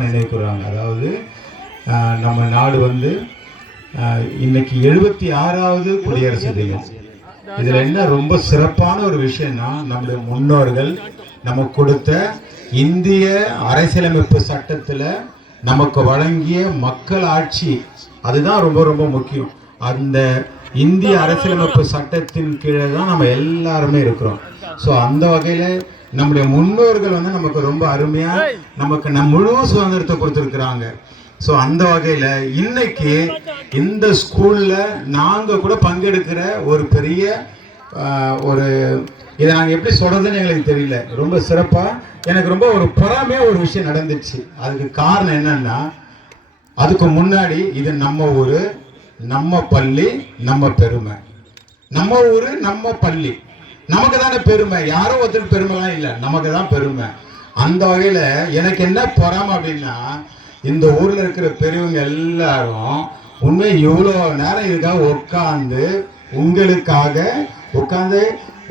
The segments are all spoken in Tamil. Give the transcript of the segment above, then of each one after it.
நினைக்கிறாங்க. அதாவது நம்ம நாடு வந்து இன்னைக்கு 76வது குடியரசு தினம். இதுல என்ன ரொம்ப சிறப்பான ஒரு விஷயம்னா, நம்முடைய முன்னோர்கள் நமக்கு கொடுத்த இந்திய அரசியலமைப்பு சட்டத்துல நமக்கு வழங்கிய மக்கள் ஆட்சி, அதுதான் ரொம்ப ரொம்ப முக்கியம். அந்த இந்திய அரசியலமைப்பு சட்டத்தின் கீழே தான் நம்ம எல்லாருமே இருக்கிறோம். ஸோ அந்த வகையில நம்முடைய முன்னோர்கள் வந்து நமக்கு ரொம்ப அருமையா நமக்கு முழு சுதந்திரத்தை கொடுத்துருக்குறாங்க. ஸோ அந்த வகையில இன்னைக்கு இந்த ஸ்கூல்ல நாங்க கூட பங்கெடுக்கிற ஒரு பெரிய ஒரு இதை நாங்கள் எப்படி சொல்றதுன்னு எங்களுக்கு தெரியல. ரொம்ப சிறப்பா எனக்கு ரொம்ப ஒரு பொறாமையா ஒரு விஷயம் நடந்துச்சு. அதுக்கு காரணம் என்னன்னா, அதுக்கு முன்னாடி இது நம்ம ஊரு, நம்ம பள்ளி, நம்ம பெருமை. நம்ம ஊரு, நம்ம பள்ளி, நமக்கு தானே பெருமை. யாரோ ஒருத்தருக்கு பெருமைலாம் இல்லை, நமக்கு தான் பெருமை. அந்த வகையில எனக்கு என்ன பொறாமை அப்படின்னா, இந்த ஊர்ல இருக்கிற பெரியவங்க எல்லாரும் உண்மை இவ்வளோ நேரம் இதுக்காக உட்காந்து உங்களுக்காக உட்காந்து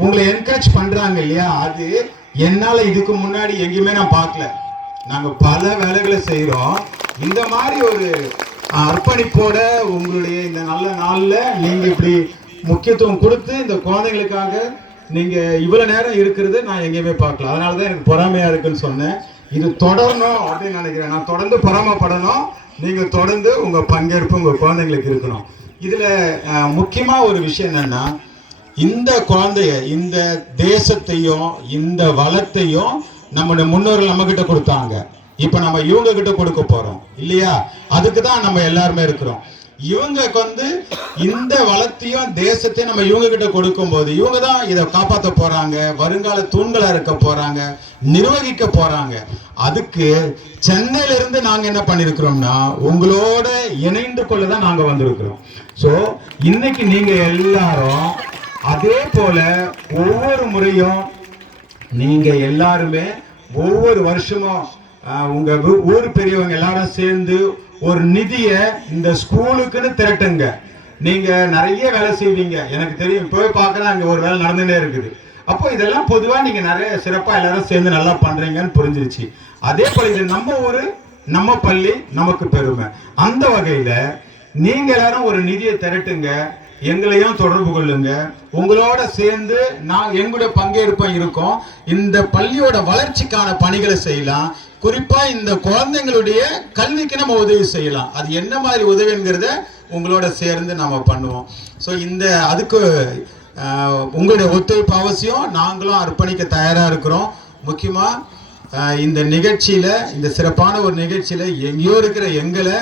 உங்களை என்கரேஜ் பண்றாங்க இல்லையா, அது என்னால இதுக்கு முன்னாடி எங்கேயுமே நான் பார்க்கல. நாங்க பல வேலைகளை செய்யறோம். இந்த மாதிரி ஒரு அர்ப்பணிப்போட உங்களுடைய இந்த நல்ல நாள்ல நீங்க இப்படி முக்கியத்துவம் கொடுத்து இந்த குழந்தைங்களுக்காக நீங்க இவ்வளவு நேரம் இருக்கிறது நான் எங்கேயுமே பார்க்கல. அதனாலதான் எனக்கு பொறாமையா இருக்குன்னு சொன்னேன். இது தொடரணும் அப்படின்னு நினைக்கிறேன். நான் தொடர்ந்து பொறாமைப்படணும். நீங்க தொடர்ந்து உங்க பங்கேற்பு உங்க குழந்தைங்களுக்கு இருக்கணும். இதுல முக்கியமா ஒரு விஷயம் என்னன்னா, இந்த குழந்தைய, இந்த தேசத்தையும் இந்த வளத்தையும் நம்முடைய முன்னோர்கள் நம்ம கிட்ட கொடுத்தாங்க. இப்ப நம்ம இவங்க கிட்ட கொடுக்க போறோம் இல்லையா? அதுக்கு தான் நம்ம எல்லாருமே இருக்கிறோம். இவங்க வந்து இந்த வளத்தையும் தேசத்தையும் நம்ம இவங்க கிட்ட கொடுக்கும் போது இவங்க தான் இதை காப்பாற்ற போறாங்க, வருங்கால தூண்களா இருக்க போறாங்க, நிர்வகிக்க போறாங்க. அதுக்கு சென்னையில இருந்து நாங்க என்ன பண்ணிருக்கிறோம்னா, உங்களோட இணைந்து கொள்ளதான் நாங்க வந்திருக்கிறோம். சோ இன்னைக்கு நீங்க எல்லாரும் அதே போல ஒவ்வொரு முறையும் நீங்க எல்லாருமே ஒவ்வொரு வருஷமும் உங்க ஊர் பெரியவங்க எல்லாரும் சேர்ந்து ஒரு நிதியை இந்த ஸ்கூலுக்குன்னு திரட்டுங்க. நீங்க நிறைய வேலை செய்வீங்க, எனக்கு தெரியும். போய் பார்க்கலாம், அங்க ஒரு வேலை நடந்துட்டே இருக்குது. அப்போ இதெல்லாம் பொதுவா நீங்க நிறைய சிறப்பா எல்லாரும் சேர்ந்து நல்லா பண்றீங்கன்னு புரிஞ்சிருச்சு. அதே போல இது நம்ம ஊரு, நம்ம பள்ளி, நமக்கு பெருமை. அந்த வகையில நீங்க எல்லாரும் ஒரு நிதியை திரட்டுங்க, எங்களையும் தொடர்பு கொள்ளுங்க. உங்களோட சேர்ந்து நான் எங்களுடைய பங்கேற்பும் இருக்கும். இந்த பள்ளியோட வளர்ச்சிக்கான பணிகளை செய்யலாம். குறிப்பா இந்த குழந்தைங்களுடைய கல்விக்கு நம்ம உதவி செய்யலாம். அது என்ன மாதிரி உதவிங்கிறத உங்களோட சேர்ந்து நம்ம பண்ணுவோம். ஸோ இந்த அதுக்கு உங்களுடைய ஒத்துழைப்பு அவசியம். நாங்களும் அர்ப்பணிக்க தயாரா இருக்கிறோம். முக்கியமா இந்த நிகழ்ச்சியில, இந்த சிறப்பான ஒரு நிகழ்ச்சியில எங்கேயோ இருக்கிற எங்களை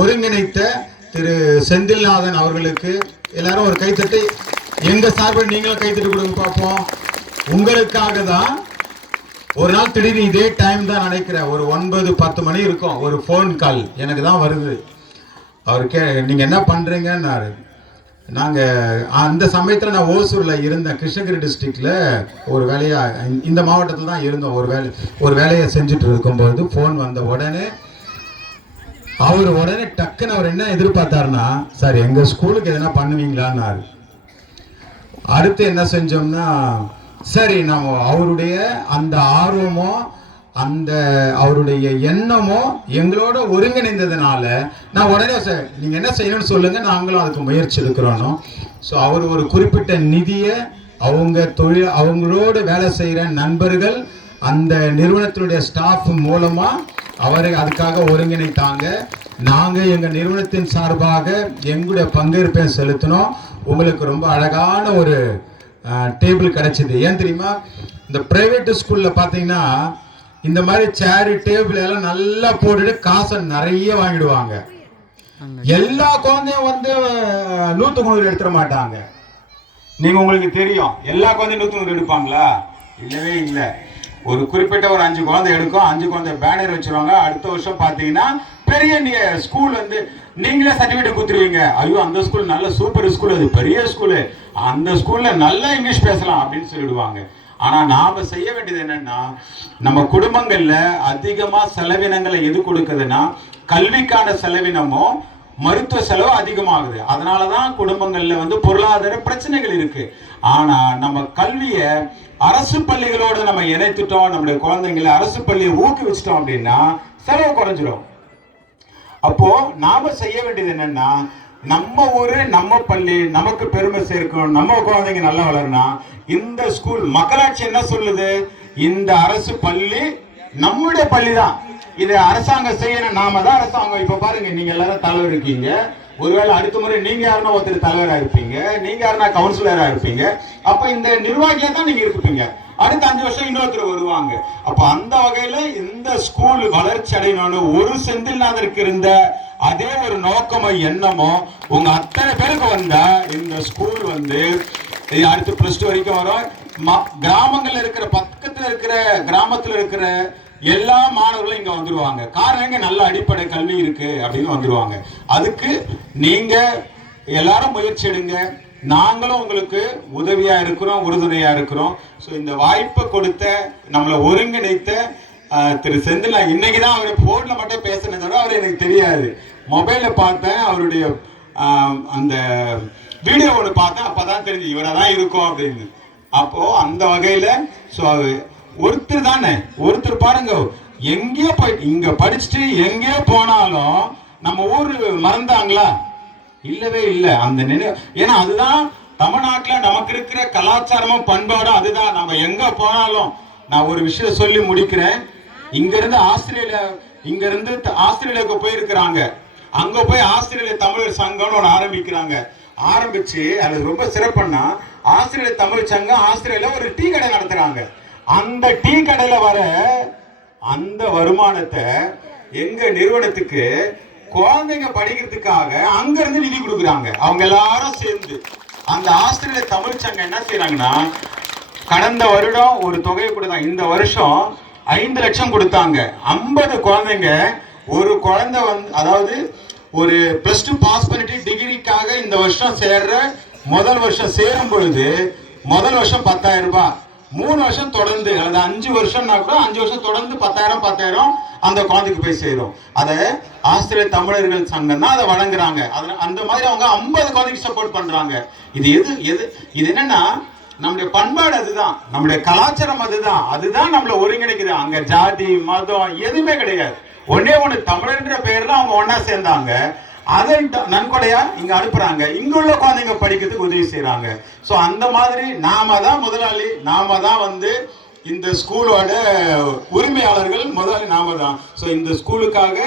ஒருங்கிணைத்த திரு செந்தில்நாதன் அவர்களுக்கு எல்லாரும் ஒரு கைத்தட்டி, எங்க சார்பில் நீங்களும் கைத்தட்டி கொடுங்க பார்ப்போம். உங்களுக்காக தான் ஒரு நாள் திடீர்னு இதே டைம் தான் நினைக்கிறேன், ஒரு 9-10 மணி இருக்கும், ஒரு ஃபோன் கால் எனக்கு தான் வருது. அவருக்கு நீங்க என்ன பண்றீங்கன்னாரு. நாங்க அந்த சமயத்துல நான் ஓசூர்ல இருந்தேன், கிருஷ்ணகிரி டிஸ்ட்ரிக்ட்ல ஒரு வேலையா இந்த மாவட்டத்தில் தான் இருந்தோம். ஒரு வேலையை செஞ்சுட்டு இருக்கும்போது ஃபோன் வந்த உடனே உடனே டக்குன்னு அவர் என்ன எதிர்பார்த்தாருன்னா, சார் எங்க ஸ்கூலுக்கு எதனா பண்ணுவீங்களான்னாரு. அடுத்து என்ன செஞ்சோம்னா, சரி நம்ம அவருடைய அந்த ஆர்வமோ அந்த அவருடைய எண்ணமோ எங்களோட ஒருங்கிணைந்ததுனால நான் உடனே, சார் நீங்க என்ன செய்யணும்னு சொல்லுங்க, நாங்களும் அதுக்கு முயற்சி எடுக்கிறோம். ஸோ அவர் ஒரு குறிப்பிட்ட நிதியை அவங்களோட வேலை செய்கிற நண்பர்கள், அந்த நிறுவனத்தினுடைய ஸ்டாஃப் மூலமா அவரை அதுக்காக ஒருங்கிணைத்தாங்க. நாங்க எங்க நிறுவனத்தின் சார்பாக எங்களுடைய பங்கேற்பை செலுத்தினோம். உங்களுக்கு ரொம்ப அழகான ஒரு டேபிள் கிடைச்சது. ஏன் தெரியுமா? இந்த பிரைவேட் ஸ்கூல்ல பாத்தீங்கன்னா இந்த மாதிரி சேர் டேபிள் எல்லாம் நல்லா போட்டுட்டு காசை நிறைய வாங்கிடுவாங்க. எல்லா குழந்தையும் வந்து 100 எடுத்துட மாட்டாங்க. நீங்க உங்களுக்கு தெரியும், எல்லா குழந்தையும் 100 எடுப்பாங்களா? இல்லவே இல்லை. ஒரு குறிப்பிட்ட ஒரு 5 குழந்தை எடுக்கும், 5 குழந்தை பேனர் வச்சிருவாங்க. அடுத்த வருஷம் பாத்தீங்கன்னா பெரிய ஸ்கூல் வந்து நீங்களே சர்டிபிகேட் கொடுத்துருவீங்க. ஐயோ அந்த ஸ்கூல் நல்ல சூப்பர் ஸ்கூல், அது பெரிய ஸ்கூலு, அந்த ஸ்கூல்ல நல்லா இங்கிலீஷ் பேசலாம் அப்படின்னு சொல்லிடுவாங்க. ஆனா நாம செய்ய வேண்டியது என்னன்னா, நம்ம குடும்பங்கள்ல அதிகமா செலவினங்களை எது கொடுக்குதுன்னா, கல்விக்கான செலவினமோ மருத்துவ செலவு அதிகமாகுது. அதனாலதான் குடும்பங்கள்ல வந்து பொருளாதார பிரச்சனைகள் இருக்கு. ஆனா நம்ம கல்விய அரசு பள்ளிகளோடு நம்ம இணைத்துட்டோம், நம்முடைய குழந்தைங்களை அரசு பள்ளியை ஊக்குவிச்சிட்டோம் அப்படின்னா செலவு குறைஞ்சிரும். அப்போ நாம செய்ய வேண்டியது என்னன்னா, நம்ம ஊரு நம்ம பள்ளி நமக்கு பெருமை சேர்க்கணும், நம்ம குழந்தைங்க நல்லா வளரணும். இந்த ஸ்கூல் மக்களாட்சி என்ன சொல்லுது, இந்த அரசு பள்ளி நம்முடைய பள்ளி தான், இதை அரசாங்கம் செய்யணும், நாம தான் அரசாங்கம். இப்ப பாருங்க, நீங்க எல்லாரும் தலைவர் இருக்கீங்க, ஒருவேளை அடுத்த முறை நீங்க யாருன்னா ஒருத்தர் தலைவரா இருப்பீங்க, நீங்க யாருன்னா கவுன்சிலரா இருப்பீங்க. அப்ப இந்த நிர்வாகியா தான் நீங்க இருப்பீங்க. அடுத்த 5 வருஷம் இன்னொருத்தர் வருவாங்க. அப்ப அந்த வகையில இந்த ஸ்கூல் வளர்ச்சி அடையணும்னு ஒரு செந்தில்நாதருக்கு இருந்த அதே ஒரு நோக்கமோ எண்ணமோ உங்க அத்தனை பேருக்கு வந்தா இந்த ஸ்கூல் வந்து அடுத்து +2 வரைக்கும் வரும். கிராமங்கள்ல இருக்கிற பக்கத்துல இருக்கிற கிராமத்துல இருக்கிற எல்லா மாணவர்களும் இங்க வந்துருவாங்க. காரணம் இங்க நல்ல அடிப்படை கல்வி இருக்கு அப்படின்னு வந்துருவாங்க. அதுக்கு நீங்க எல்லாரும் முயற்சி எடுங்க. நாங்களும் உங்களுக்கு உதவியா இருக்கிறோம், உறுதுணையா இருக்கிறோம். ஸோ இந்த வாய்ப்பை கொடுத்த நம்மளை ஒருங்கிணைத்த திரு செந்தில், இன்னைக்குதான் அவர் போன்ல மட்டும் பேசினதோட அவர் எனக்கு தெரியாது. மொபைல்ல பார்த்தேன், அவருடைய அந்த வீடியோ ஒன்று பார்த்தேன். அப்பதான் தெரிஞ்சு இவரை தான் இருக்கும் அப்படின்னு. அப்போ அந்த வகையில ஸோ ஒருத்தர் தானே, ஒருத்தர் பாருங்க, எங்கேயோ போயிட்டு இங்க படிச்சுட்டு எங்கேயோ போனாலும் நம்ம ஊர் மறந்தாங்களா? இல்லவே இல்லை. அந்த நினைவு, ஏன்னா அதுதான் தமிழ்நாட்டில் நமக்கு இருக்கிற கலாச்சாரமும் பண்பாடும் அதுதான். நம்ம எங்க போனாலும், நான் ஒரு விஷயம் சொல்லி முடிக்கிறேன். இங்க இருந்து ஆஸ்திரேலியாவுக்கு போயிருக்கிறாங்க. அங்க போய் ஆஸ்திரேலிய தமிழர் சங்கம்னு ஒன்று ஆரம்பிக்கிறாங்க. ஆரம்பிச்சு அது ரொம்ப சிறப்புன்னா, ஆஸ்திரேலிய தமிழ் சங்கம் ஆஸ்திரேலியா ஒரு டீ கடை நடத்துறாங்க. அந்த டீ கடையில வர அந்த வருமானத்தை எங்க நிறுவனத்துக்கு குழந்தைங்க படிக்கிறதுக்காக அங்க இருந்து நிதி கொடுக்குறாங்க. அவங்க எல்லாரும் சேர்ந்து அந்த ஆஸ்திரேலிய தமிழ் சங்கம் என்ன செய்யறாங்கன்னா, கடந்த வருடம் ஒரு தொகையை கொடுத்தாங்க. இந்த வருஷம் 5 லட்சம் கொடுத்தாங்க. 50 குழந்தைங்க, ஒரு குழந்தை வந்து, அதாவது ஒரு +2 பாஸ் பண்ணிட்டு டிகிரிக்காக இந்த வருஷம் முதல் வருஷம் சேரும் பொழுது முதல் வருஷம் 10,000 ரூபாய், 3 வருஷம் தொடர்ந்து, அல்லது 5 வருஷம்னா கூட 5 வருஷம் தொடர்ந்து 10,000 அந்த குழந்தைக்கு போய் சேரும். அதை ஆஸ்திரேலிய தமிழர்கள் சங்கம் தான் அதை வழங்குறாங்க. அந்த மாதிரி அவங்க 50 குழந்தைக்கு சப்போர்ட் பண்றாங்க. இது இது என்னன்னா, நம்முடைய பண்பாடு அதுதான், நம்முடைய கலாச்சாரம் அதுதான் நம்மளை ஒருங்கிணைக்குது. அங்க ஜாதி மதம் எதுவுமே கிடையாது. ஒன்னே ஒண்ணு, தமிழர்ன்ற பேர்ல அவங்க ஒன்னா சேர்ந்தாங்க. அதை நன்கொடையா இங்க அனுப்புறாங்க. இங்க உள்ள குழந்தைங்க படிக்கிறதுக்கு உதவி செய்யறாங்க. சோ அந்த மாதிரி நாம தான் முதலாளி, நாம தான் வந்து இந்த ஸ்கூலோட உரிமையாளர்கள், முதலாளி நாம தான். ஸோ இந்த ஸ்கூலுக்காக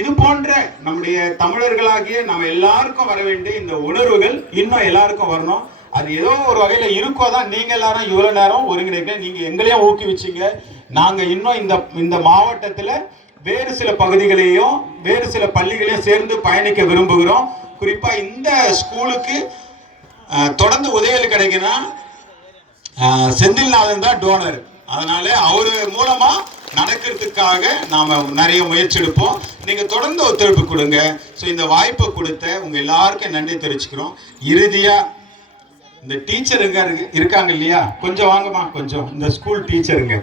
இது போன்ற நம்முடைய தமிழர்களாகிய நம்ம எல்லாருக்கும் வர வேண்டிய இந்த உணர்வுகள் இன்னும் எல்லாருக்கும் வரணும். அது ஏதோ ஒரு வகையில இருக்கோ தான் நீங்க எல்லாரும் இவ்வளவு நேரம் ஒருங்கிணைக்க, நீங்க எங்களையும் ஊக்குவிச்சிங்க. நாங்க இன்னும் இந்த மாவட்டத்துல வேறு சில பகுதிகளையும் வேறு சில பள்ளிகளையும் சேர்ந்து பயணிக்க விரும்புகிறோம். குறிப்பா இந்த ஸ்கூலுக்கு தொடர்ந்து உதவிகள் கிடைக்குன்னா செந்தில்நாதன் தான் டோனர். அதனால அவரு மூலமா நடக்கிறதுக்காக நாம நிறைய முயற்சி எடுப்போம். நீங்க தொடர்ந்து ஒத்துழைப்பு கொடுங்க. ஸோ இந்த வாய்ப்பை கொடுத்த உங்க எல்லாருக்கும் நன்றி தெரிவிச்சுக்கிறோம். இறுதியா இந்த டீச்சருங்க இருக்காங்க இல்லையா, கொஞ்சம் வாங்கம்மா, கொஞ்சம் இந்த ஸ்கூல் டீச்சருங்க